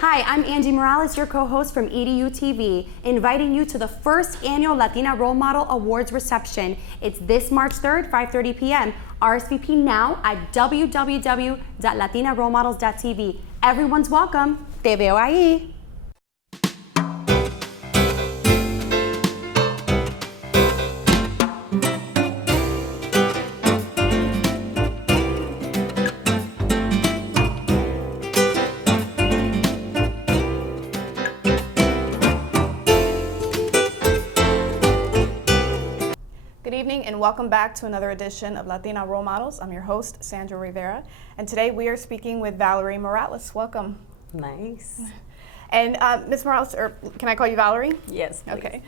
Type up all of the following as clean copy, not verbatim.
Hi, I'm Angie Morales, your co-host from EDU TV, inviting you to the first annual Latina Role Model Awards reception. It's this March 3rd, 5:30 p.m. RSVP now at www.latinarolemodels.tv. Everyone's welcome. Te veo ahí. Good evening and welcome back to another edition of Latina Role Models. I'm your host, Sandra Rivera, and today we are speaking with Valerie Morales. Welcome. Nice. And Ms. Morales, or can I call you Valerie? Yes, please. Okay.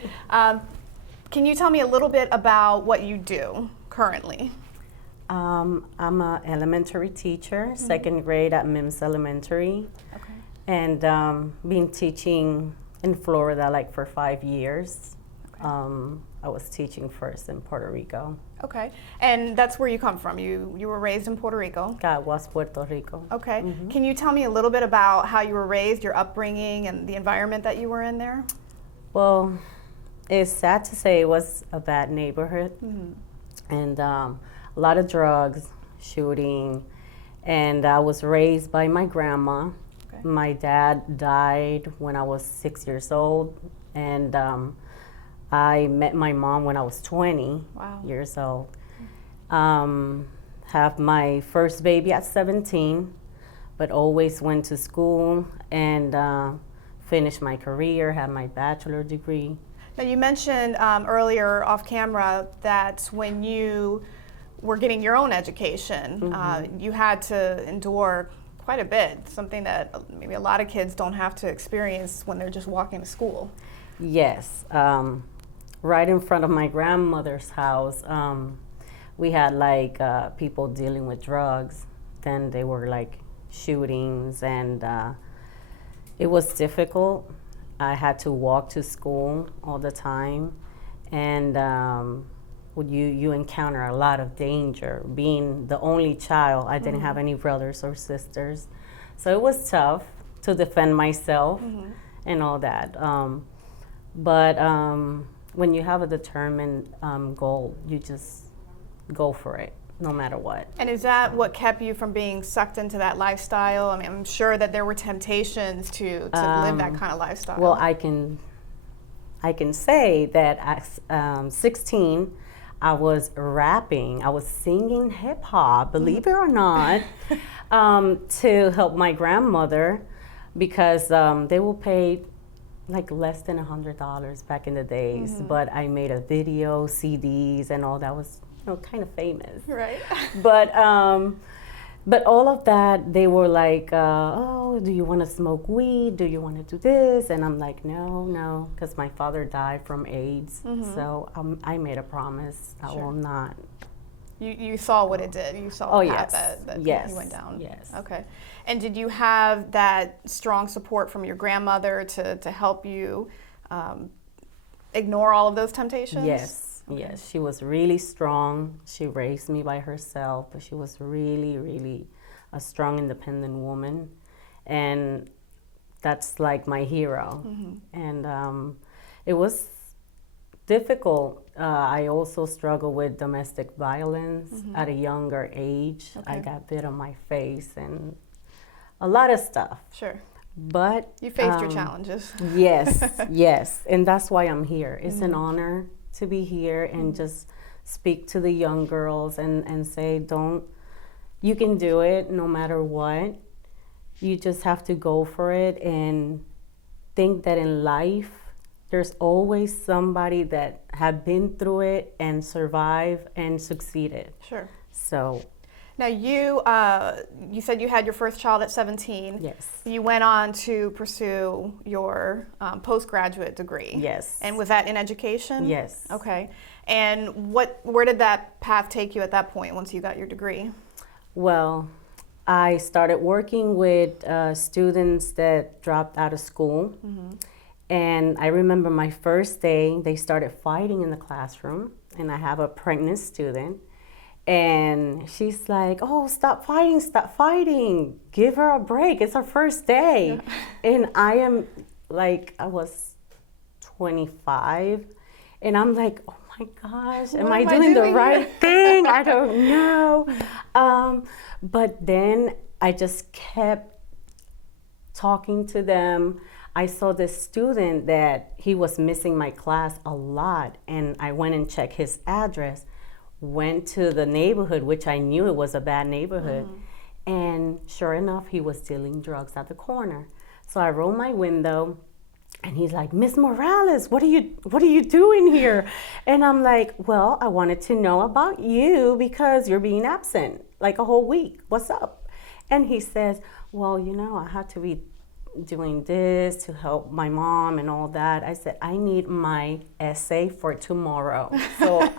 Can you tell me a little bit about what you do currently? I'm an elementary teacher, second grade at Mims Elementary, and been teaching in Florida like for 5 years. I was teaching first in Puerto Rico. Okay, and that's where you come from. You were raised in Puerto Rico. Caguas, Puerto Rico. Okay, Can you tell me a little bit about how you were raised, your upbringing, and the environment that you were in there? Well, it's sad to say it was a bad neighborhood, and a lot of drugs, shooting, and I was raised by my grandma. Okay. My dad died when I was 6 years old, and I met my mom when I was 20 years old. Have my first baby at 17, but always went to school and finished my career, had my bachelor degree. Now you mentioned earlier off camera that when you were getting your own education, you had to endure quite a bit, something that maybe a lot of kids don't have to experience when they're just walking to school. Yes. Right in front of my grandmother's house, we had like people dealing with drugs. Then they were like shootings, and it was difficult. I had to walk to school all the time, and you encounter a lot of danger. Being the only child, I didn't have any brothers or sisters, so it was tough to defend myself and all that. But when you have a determined goal, you just go for it, no matter what. And is that what kept you from being sucked into that lifestyle? I mean, I'm sure that there were temptations to live that kind of lifestyle. Well, I can say that at 16, I was rapping. I was singing hip hop, believe it or not, to help my grandmother, because they will pay like less than $100 back in the days, but I made a video, CDs, and all that was, kind of famous. Right. But all of that, they were like, oh, do you want to smoke weed? Do you want to do this? And I'm like, no, because my father died from AIDS. So I made a promise. I will not. You saw what it did. You saw the path that he went down. Yes. Okay. And did you have that strong support from your grandmother to help you ignore all of those temptations? Yes. Okay. Yes. She was really strong. She raised me by herself, but she was really, really a strong, independent woman. And that's like my hero. And it was difficult. I also struggled with domestic violence at a younger age. I got bit on my face and a lot of stuff. Sure. But you faced your challenges. Yes, yes. And that's why I'm here. It's an honor to be here and just speak to the young girls and say, you can do it no matter what. You just have to go for it and think that in life, there's always somebody that have been through it and survived and succeeded. Sure. So. Now you said you had your first child at 17. Yes. You went on to pursue your postgraduate degree. Yes. And was that in education? Yes. Okay. And where did that path take you at that point once you got your degree? Well, I started working with students that dropped out of school. And I remember my first day, they started fighting in the classroom, and I have a pregnant student. And she's like, oh, stop fighting. Give her a break. It's her first day. And I am like, I was 25. And I'm like, oh my gosh, am I doing the right thing? I don't know. But then I just kept talking to them. I saw this student that he was missing my class a lot. And I went and checked his address. Went to the neighborhood, which I knew it was a bad neighborhood, and sure enough, he was dealing drugs at the corner. So I rolled my window, and he's like, Miss Morales, what are you doing here? And I'm like, well, I wanted to know about you because you're being absent like a whole week. What's up? And he says, well, I had to be doing this to help my mom and all that. I said, I need my essay for tomorrow. So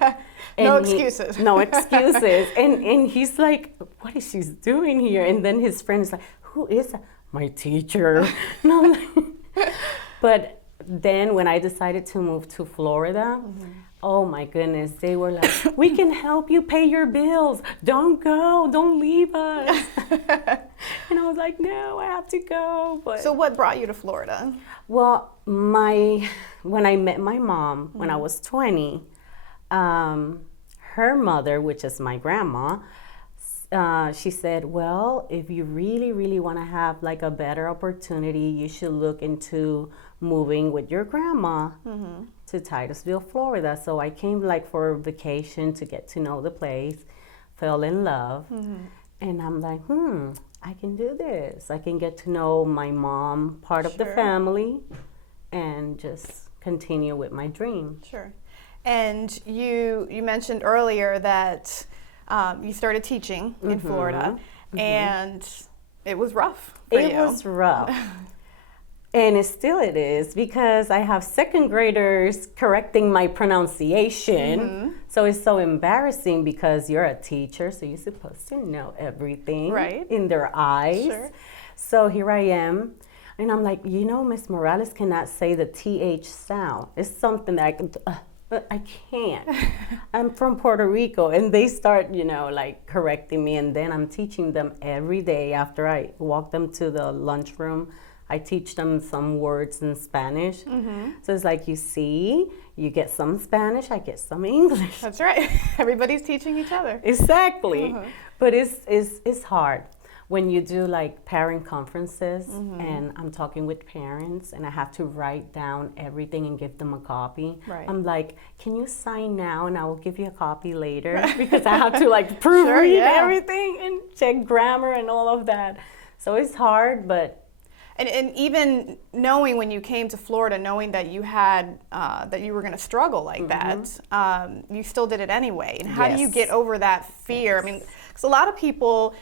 no excuses. No excuses. And he's like, what is she doing here? And then his friend is like, who is that? My teacher. And I'm like, but then when I decided to move to Florida, oh my goodness, they were like, we can help you pay your bills. Don't go, don't leave us. And I was like, no, I have to go. But so what brought you to Florida? well, when I met my mom when I was 20, her mother, which is my grandma, she said, well, if you really, really want to have like a better opportunity, you should look into moving with your grandma to Titusville, Florida. So I came like for vacation to get to know the place, fell in love, and I'm like, I can do this. I can get to know my mom, part of the family, and just continue with my dream. Sure. And you mentioned earlier that you started teaching in Florida, and it was rough for you. It was rough. And it is because I have second graders correcting my pronunciation. So it's so embarrassing because you're a teacher, so you're supposed to know everything in their eyes. Sure. So here I am, and I'm like, Miss Morales cannot say the TH sound. It's something that I can, but I can't. I'm from Puerto Rico, and they start, like correcting me, and then I'm teaching them every day after I walk them to the lunchroom. I teach them some words in Spanish. So it's like, you get some Spanish, I get some English. That's right. Everybody's teaching each other. Exactly. But it's hard when you do like parent conferences and I'm talking with parents and I have to write down everything and give them a copy. Right. I'm like, can you sign now and I will give you a copy later? Because I have to like proofread everything and check grammar and all of that. So it's hard, but And even knowing when you came to Florida, knowing that you had that you were going to struggle like that, you still did it anyway. And how do you get over that fear? I mean, because a lot of people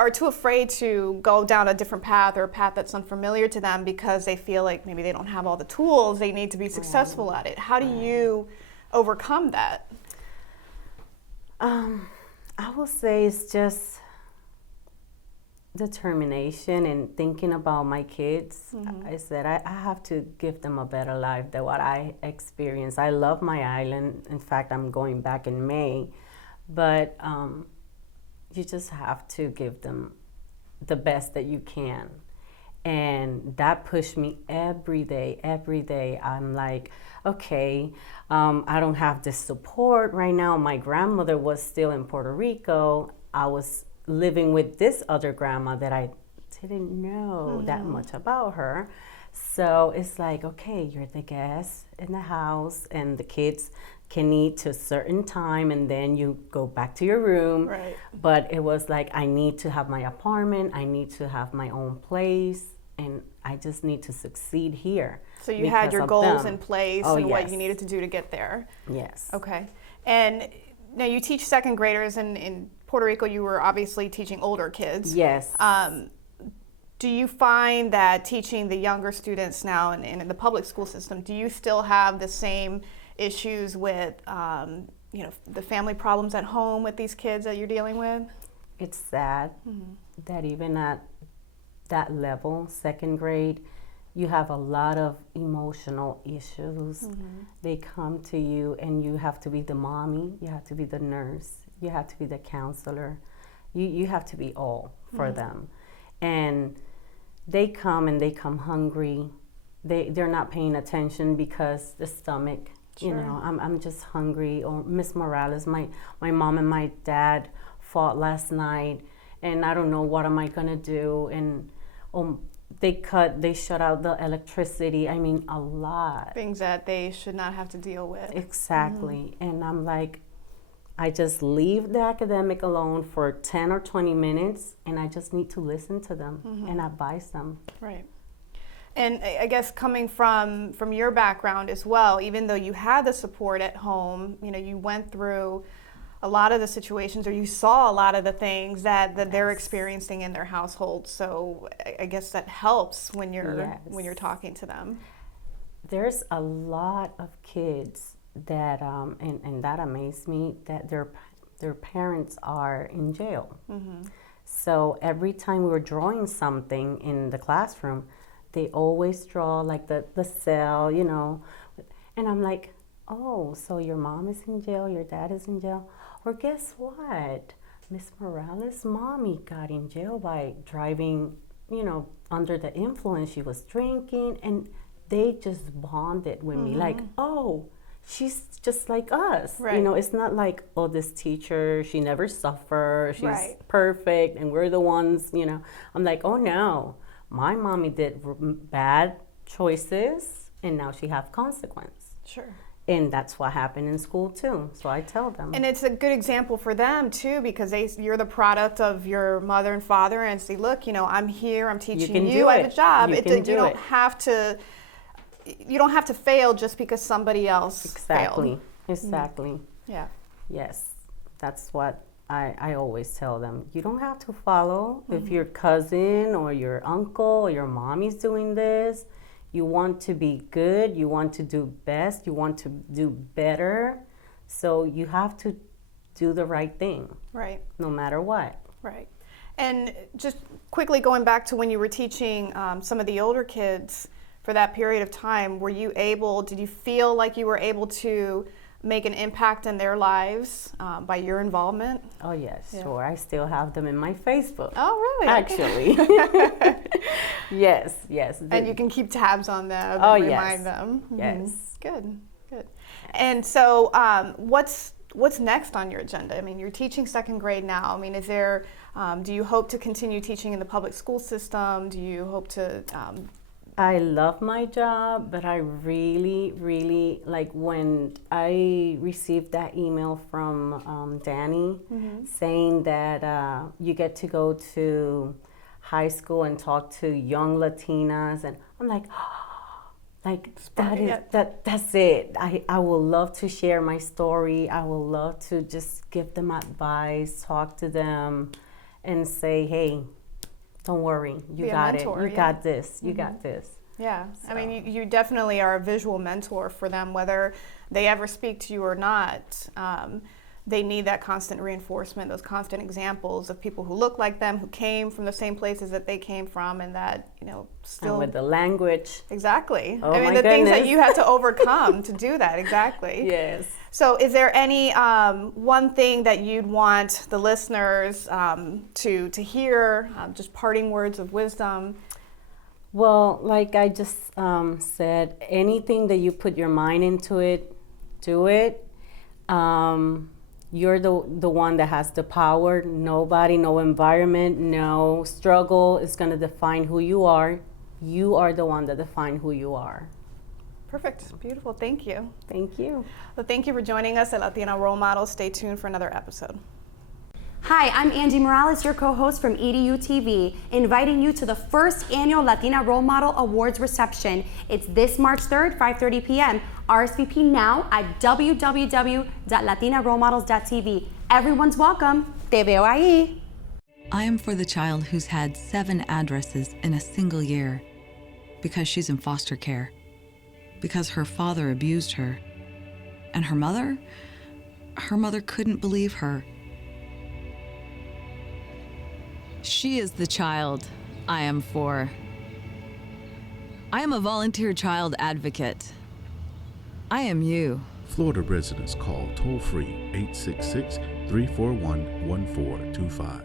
are too afraid to go down a different path or a path that's unfamiliar to them because they feel like maybe they don't have all the tools they need to be successful at it. How do you overcome that? I will say it's just determination and thinking about my kids. I said I have to give them a better life than what I experienced. I love my island. In fact, I'm going back in May, but you just have to give them the best that you can. And that pushed me every day. I'm like, okay, I don't have this support right now. My grandmother was still in Puerto Rico. I was living with this other grandma that I didn't know that much about her. So it's like, okay, you're the guest in the house and the kids can eat to a certain time and then you go back to your room. Right. But it was like, I need to have my apartment, I need to have my own place, and I just need to succeed here. So you had your goals in place and what you needed to do to get there. Yes. Okay. And now you teach second graders in Puerto Rico. You were obviously teaching older kids. Yes. Do you find that teaching the younger students now in the public school system, do you still have the same issues with the family problems at home with these kids that you're dealing with? It's sad that even at that level, second grade, you have a lot of emotional issues. They come to you and you have to be the mommy, you have to be the nurse, You have to be the counselor. You have to be all for them. And they come hungry. They're not paying attention because the stomach, you know, I'm just hungry. Or Miss Morales, my mom and my dad fought last night, and I don't know what am I gonna do. And they shut out the electricity. I mean, a lot. Things that they should not have to deal with. Exactly. And I'm like, I just leave the academic alone for 10 or 20 minutes, and I just need to listen to them and advise them. Right. And I guess coming from your background as well, even though you had the support at home, you know, you went through a lot of the situations, or you saw a lot of the things that they're experiencing in their household. So I guess that helps when you're talking to them. There's a lot of kids that and that amazed me, that their parents are in jail. So every time we were drawing something in the classroom, they always draw like the cell, you know. And I'm like, oh, so your mom is in jail, your dad is in jail. Or guess what? Miss Morales' mommy got in jail by driving, you know, under the influence. She was drinking, and they just bonded with me like, oh, she's just like us. Right. You know, it's not like, oh, this teacher, she never suffered, she's perfect, and we're the ones, you know. I'm like, oh no, my mommy did bad choices, and now she have consequence. Sure. And that's what happened in school too. So I tell them. And it's a good example for them too, because you're the product of your mother and father, and say, look, you know, I'm here, I'm teaching you, I have a job. You don't have to fail just because somebody else failed. Exactly. Yeah. Yes, that's what I always tell them. You don't have to follow. If your cousin or your uncle or your mommy's doing this, you want to be good, you want to do best, you want to do better. So you have to do the right thing. Right. No matter what. Right. And just quickly going back to when you were teaching some of the older kids for that period of time, did you feel like you were able to make an impact in their lives by your involvement? Oh yes, sure. I still have them in my Facebook. Oh really? Actually. Yes. And you can keep tabs on them and remind them. Yes. Good. And so what's next on your agenda? I mean, you're teaching second grade now. I mean, is there, do you hope to continue teaching in the public school system? Do you hope to I love my job, but I really like when I received that email from Danny saying that you get to go to high school and talk to young Latinas, and I'm like, that's it. I will love to share my story. I will love to just give them advice, talk to them, and say, hey, don't worry, you got it. You got this. You got this. Yeah, so. I mean, you definitely are a visual mentor for them, whether they ever speak to you or not. They need that constant reinforcement, those constant examples of people who look like them, who came from the same places that they came from, and that, you know, still... And with the language. Exactly. Oh, I mean, the things that you had to overcome to do that, exactly. Yes. So is there any one thing that you'd want the listeners to hear, just parting words of wisdom? Well, like I just said, anything that you put your mind into it, do it. You're the one that has the power. Nobody, no environment, no struggle is going to define who you are. You are the one that define who you are. Perfect. Beautiful. Thank you. Thank you. Well, thank you for joining us at Latina Role Models. Stay tuned for another episode. Hi, I'm Angie Morales, your co-host from EDU TV, inviting you to the first annual Latina Role Model Awards reception. It's this March 3rd, 5:30 p.m. RSVP now at www.latinarolemodels.tv. Everyone's welcome. Te veo ahí. I am for the child who's had 7 addresses in a single year because she's in foster care, because her father abused her, and her mother couldn't believe her. She is the child I am for. I am a volunteer child advocate. I am you. Florida residents call toll-free 341-1425.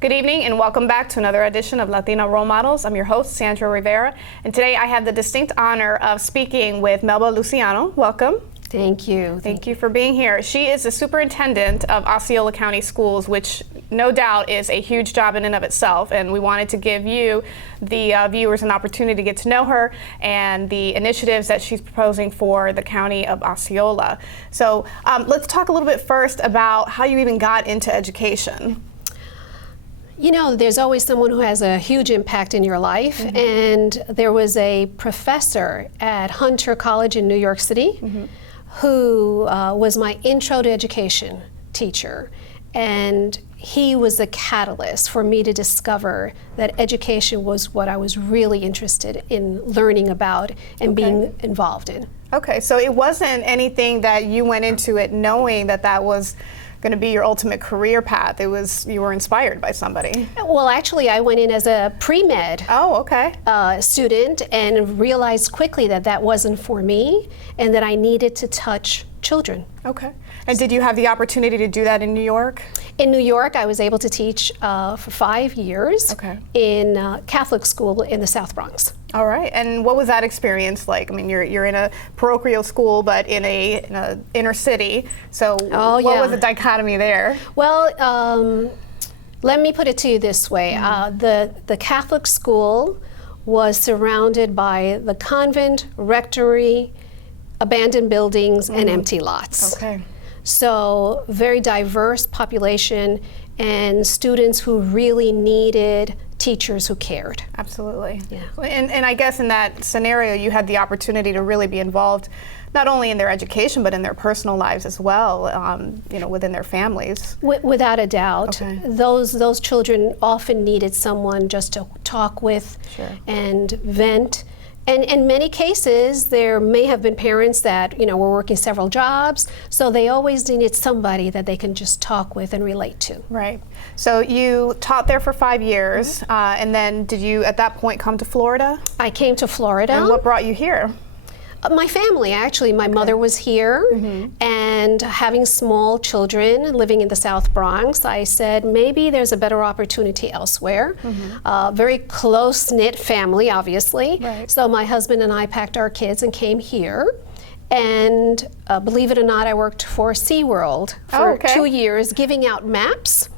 Good evening and welcome back to another edition of Latina Role Models. I'm your host, Sandra Rivera, and today I have the distinct honor of speaking with Melba Luciano. Welcome. Thank you. Thank you for being here. She is the superintendent of Osceola County Schools, which no doubt is a huge job in and of itself, and we wanted to give you, the viewers, an opportunity to get to know her and the initiatives that she's proposing for the county of Osceola. So let's talk a little bit first about how you even got into education. You know, there's always someone who has a huge impact in your life, and there was a professor at Hunter College in New York City who was my intro to education teacher, and he was the catalyst for me to discover that education was what I was really interested in learning about and being involved in. Okay, so it wasn't anything that you went into it knowing that that was going to be your ultimate career path. It was, you were inspired by somebody. Well, actually, I went in as a pre-med student and realized quickly that that wasn't for me and that I needed to touch children. Okay. And did you have the opportunity to do that in New York? In New York, I was able to teach for 5 years in Catholic school in the South Bronx. All right. And what was that experience like? I mean, you're in a parochial school, but in a inner city. So what was the dichotomy there? Well, let me put it to you this way. The Catholic school was surrounded by the convent, rectory, abandoned buildings, and empty lots. Okay. So very diverse population and students who really needed teachers who cared. Absolutely. Yeah. And I guess in that scenario, you had the opportunity to really be involved not only in their education, but in their personal lives as well, you know, within their families. Without a doubt. Okay. Those children often needed someone just to talk with and vent. And in many cases, there may have been parents that, you know, were working several jobs, so they always needed somebody that they can just talk with and relate to. Right. So you taught there for 5 years, and then did you, at that point, come to Florida? I came to Florida. And what brought you here? My family, actually. My mother was here, and having small children living in the South Bronx, I said maybe there's a better opportunity elsewhere. Very close-knit family, obviously. Right. So my husband and I packed our kids and came here. And believe it or not, I worked for SeaWorld for 2 years, giving out maps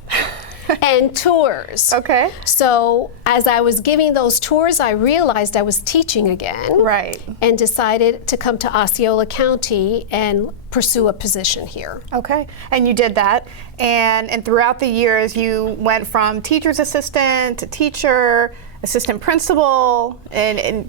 and tours. Okay. So as I was giving those tours, I realized I was teaching again. Right. And decided to come to Osceola County and pursue a position here. Okay. And you did that. And throughout the years, you went from teacher's assistant to teacher, assistant principal, and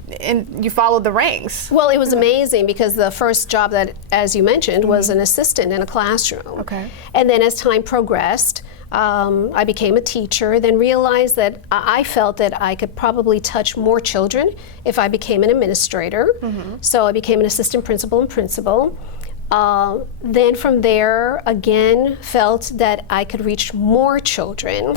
you followed the ranks. Well, it was amazing because the first job that, as you mentioned, was an assistant in a classroom. Okay. And then as time progressed, I became a teacher, then realized that I felt that I could probably touch more children if I became an administrator. So I became an assistant principal and principal. Then from there, again, felt that I could reach more children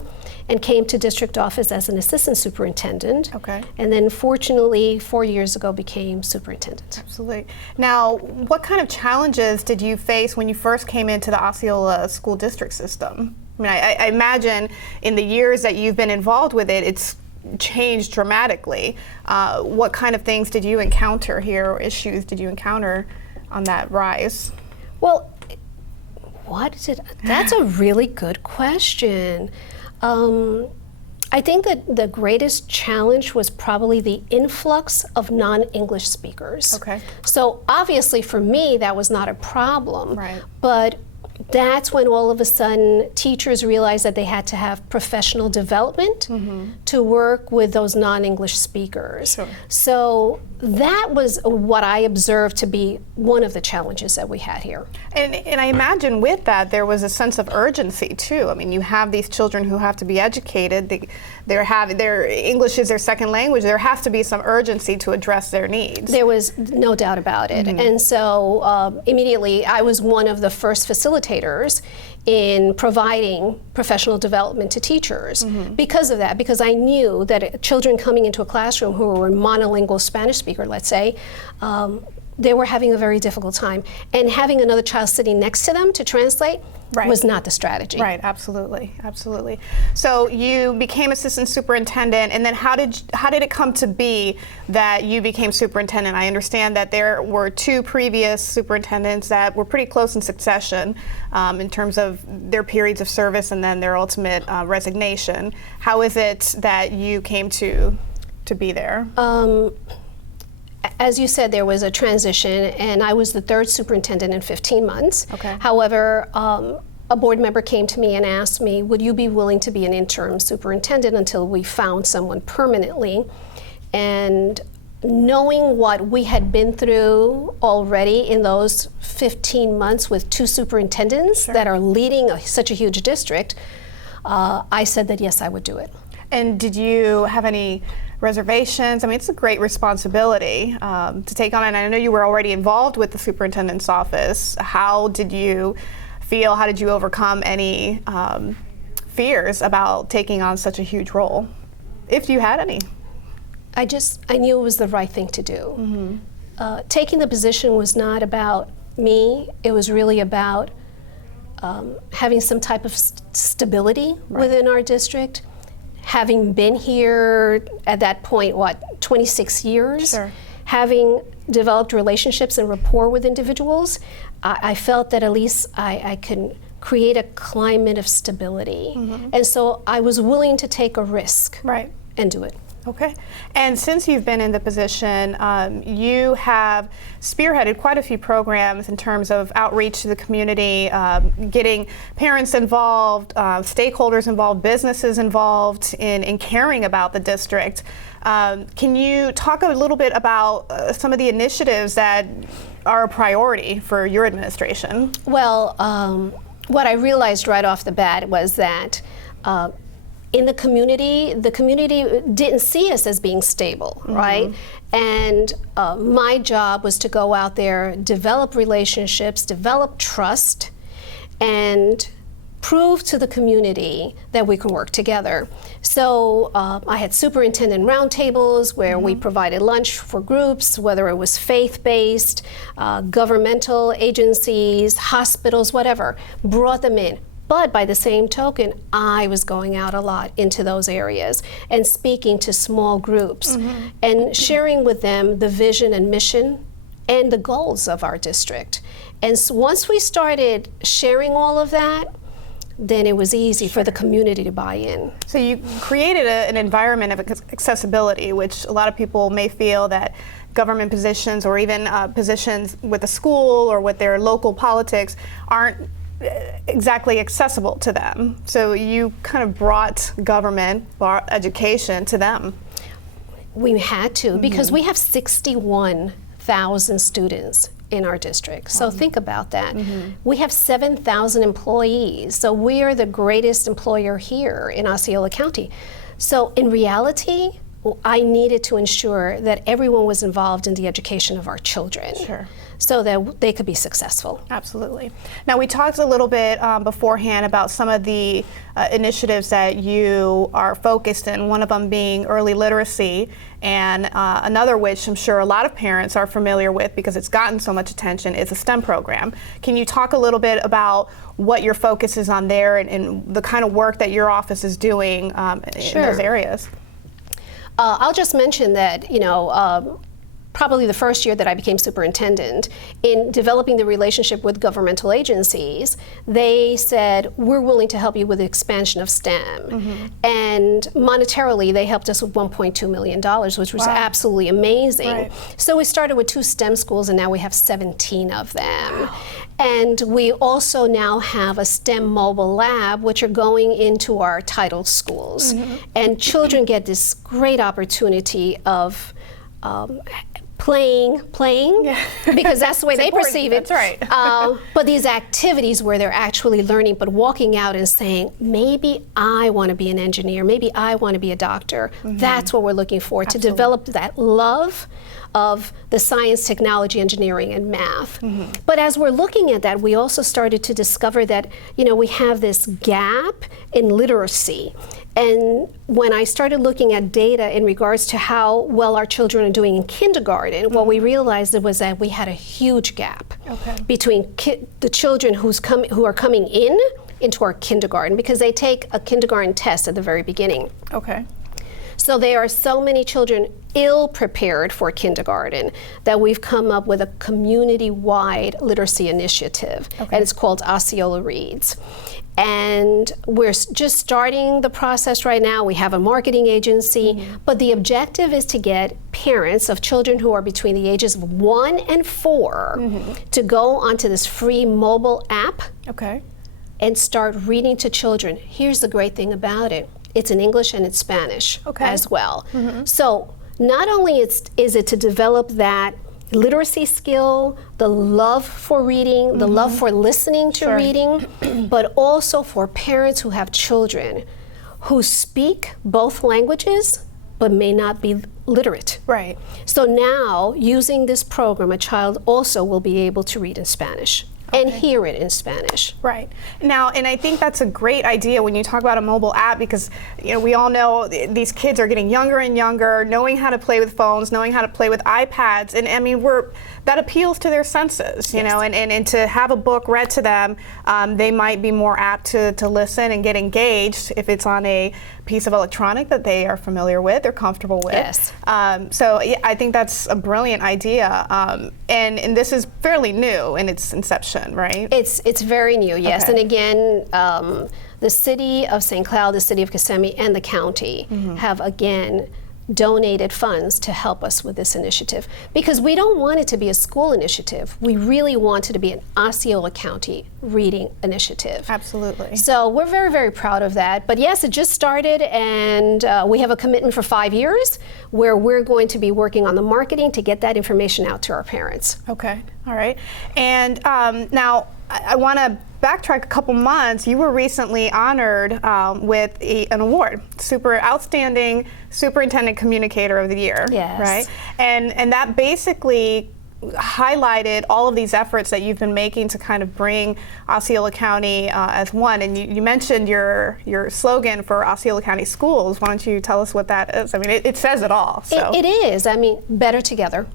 and came to district office as an assistant superintendent. Okay. And then fortunately, 4 years ago, became superintendent. Absolutely. Now, what kind of challenges did you face when you first came into the Osceola school district system? I mean, I imagine in the years that you've been involved with it, it's changed dramatically. What kind of things did you encounter here, or issues did you encounter on that rise? Well, that's a really good question. I think that the greatest challenge was probably the influx of non-English speakers. Okay. So obviously for me, that was not a problem. Right. But that's when all of a sudden teachers realized that they had to have professional development to work with those non-English speakers. Sure. So that was what I observed to be one of the challenges that we had here. And I imagine with that there was a sense of urgency too. I mean, you have these children who have to be educated. Their English is their second language. There has to be some urgency to address their needs. There was no doubt about it. And so immediately I was one of the first facilitators in providing professional development to teachers because of that, because I knew that children coming into a classroom who were a monolingual Spanish speaker, let's say, they were having a very difficult time. And having another child sitting next to them to translate was not the strategy. Right, absolutely, absolutely. So you became assistant superintendent, and then how did it come to be that you became superintendent? I understand that there were 2 previous superintendents that were pretty close in succession in terms of their periods of service and then their ultimate resignation. How is it that you came to be there? As you said, there was a transition, and I was the 3rd superintendent in 15 months. Okay. However, a board member came to me and asked me, would you be willing to be an interim superintendent until we found someone permanently? And knowing what we had been through already in those 15 months with 2 superintendents that are leading such a huge district, I said that yes, I would do it. And did you have any reservations? I mean, it's a great responsibility to take on, and I know you were already involved with the superintendent's office. How did you feel? How did you overcome any fears about taking on such a huge role, if you had any? I knew it was the right thing to do. Taking the position was not about me. It was really about having some type of stability within our district. Having been here at that point, 26 years, having developed relationships and rapport with individuals, I felt that at least I could create a climate of stability. And so I was willing to take a risk and do it. Okay. And since you've been in the position, you have spearheaded quite a few programs in terms of outreach to the community, getting parents involved, stakeholders involved, businesses involved in caring about the district. Can you talk a little bit about some of the initiatives that are a priority for your administration? Well, what I realized right off the bat was that in the community didn't see us as being stable, right? And my job was to go out there, develop relationships, develop trust, and prove to the community that we can work together. So I had superintendent roundtables where we provided lunch for groups, whether it was faith-based, governmental agencies, hospitals, whatever, brought them in. But by the same token, I was going out a lot into those areas and speaking to small groups and sharing with them the vision and mission and the goals of our district. And so once we started sharing all of that, then it was easy for the community to buy in. So you created an environment of accessibility, which a lot of people may feel that government positions or even positions with the school or with their local politics aren't exactly accessible to them. So you kind of brought education to them. We had to, because we have 61,000 students in our district. So think about that. We have 7,000 employees. So we are the greatest employer here in Osceola County. So in reality, I needed to ensure that everyone was involved in the education of our children. So that they could be successful. Absolutely. Now, we talked a little bit beforehand about some of the initiatives that you are focused in, one of them being early literacy, and another which I'm sure a lot of parents are familiar with because it's gotten so much attention is a STEM program. Can you talk a little bit about what your focus is on there and the kind of work that your office is doing in those areas? I'll just mention that, probably the first year that I became superintendent, in developing the relationship with governmental agencies, they said, we're willing to help you with the expansion of STEM. And monetarily, they helped us with $1.2 million, which was absolutely amazing. So we started with 2 STEM schools, and now we have 17 of them. And we also now have a STEM mobile lab, which are going into our titled schools. And children get this great opportunity of playing, because that's the way they perceive it. That's right. But these activities where they're actually learning, but walking out and saying, maybe I want to be an engineer, maybe I want to be a doctor. That's what we're looking for, to develop that love of the science, technology, engineering, and math. But as we're looking at that, we also started to discover that, we have this gap in literacy. And when I started looking at data in regards to how well our children are doing in kindergarten, what we realized was that we had a huge gap between the children who are coming into our kindergarten, because they take a kindergarten test at the very beginning. Okay. So there are so many children ill prepared for kindergarten that we've come up with a community-wide literacy initiative, and it's called Osceola Reads. And we're just starting the process right now. We have a marketing agency, but the objective is to get parents of children who are between the ages of 1 and 4 to go onto this free mobile app and start reading to children. Here's the great thing about it. It's in English and it's Spanish as well. So not only is it to develop that literacy skill, the love for reading, the love for listening to reading, but also for parents who have children who speak both languages but may not be literate. Right. So now, using this program, a child also will be able to read in Spanish and hear it in Spanish. Right. Now, and I think that's a great idea when you talk about a mobile app, because we all know these kids are getting younger and younger, knowing how to play with phones, knowing how to play with iPads, and I mean, that appeals to their senses, you know, and to have a book read to them, they might be more apt to listen and get engaged if it's on a piece of electronic that they are familiar with, they're comfortable with. Yes. So yeah, I think that's a brilliant idea, and this is fairly new in its inception, right? It's very new, yes. Okay. And again, the city of St. Cloud, the city of Kissimmee, and the county have again donated funds to help us with this initiative, because we don't want it to be a school initiative. We really want it to be an Osceola County reading initiative. Absolutely. So we're very, very proud of that. But yes, it just started, and we have a commitment for 5 years where we're going to be working on the marketing to get that information out to our parents. Okay, all right. And now I want to backtrack a couple months. You were recently honored with an award, Super Outstanding Superintendent Communicator of the Year. Yes. Right? And that basically highlighted all of these efforts that you've been making to kind of bring Osceola County as one. And you mentioned your slogan for Osceola County schools. Why don't you tell us what that is? I mean, it says it all. So. It is. I mean, better together.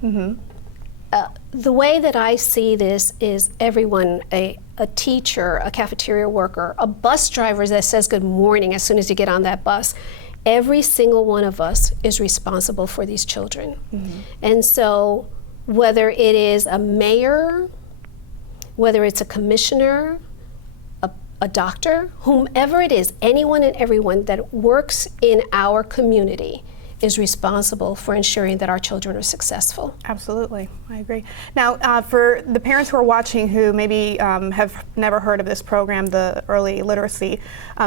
The way that I see this is everyone, a teacher, a cafeteria worker, a bus driver that says good morning as soon as you get on that bus. Every single one of us is responsible for these children. And so whether it is a mayor, whether it's a commissioner, a doctor, whomever it is, anyone and everyone that works in our community is responsible for ensuring that our children are successful. Absolutely, I agree. Now, for the parents who are watching who maybe have never heard of this program, the Early Literacy,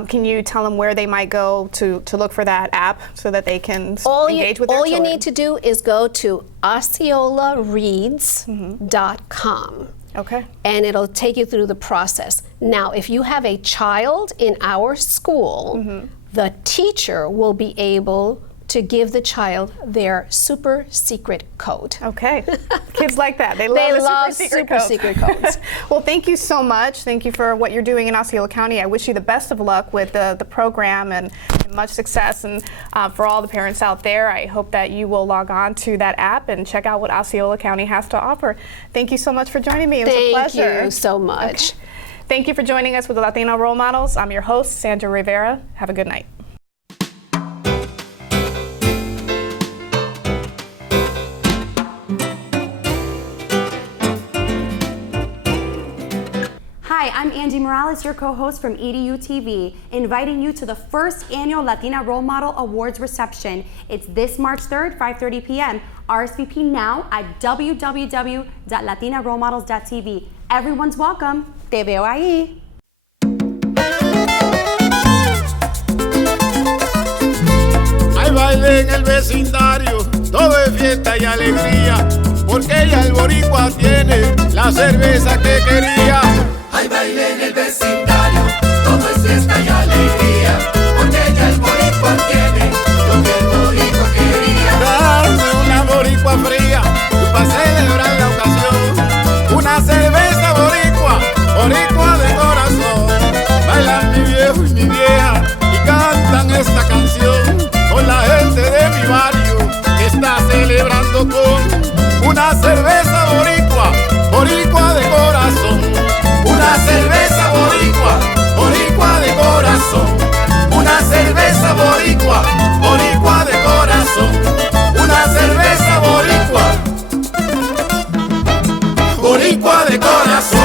can you tell them where they might go to look for that app so that they can engage with their children? All you need to do is go to OsceolaReads.com. Okay. And it'll take you through the process. Now, if you have a child in our school, the teacher will be able to give the child their super secret code. Okay. Kids like that. They love super secret codes. Well, thank you so much. Thank you for what you're doing in Osceola County. I wish you the best of luck with the program and much success. And for all the parents out there, I hope that you will log on to that app and check out what Osceola County has to offer. Thank you so much for joining me. It was a pleasure. Thank you so much. Okay. Thank you for joining us with the Latino Role Models. I'm your host, Sandra Rivera. Have a good night. Hi, I'm Angie Morales, your co-host from EDU TV, inviting you to the first annual Latina Role Model Awards reception. It's this March 3rd, 5:30 p.m. RSVP now at www.latinarolemodels.tv. Everyone's welcome. Te veo ahí. Hay baile en el vecindario, todo es fiesta y alegría, porque ya el boricua tiene la cerveza que quería. Hay baile en el vecindario, todo es fiesta y alegría, porque ya el boricua tiene lo que el boricua quería. Dame una boricua fría, para celebrar la ocasión, una cerveza boricua, boricua de corazón. Bailan mi viejo y mi vieja y cantan esta canción. brindando con una cerveza boricua, boricua de corazón. Una cerveza boricua, boricua de corazón. Una cerveza boricua, boricua de corazón. Una cerveza boricua, boricua de corazón.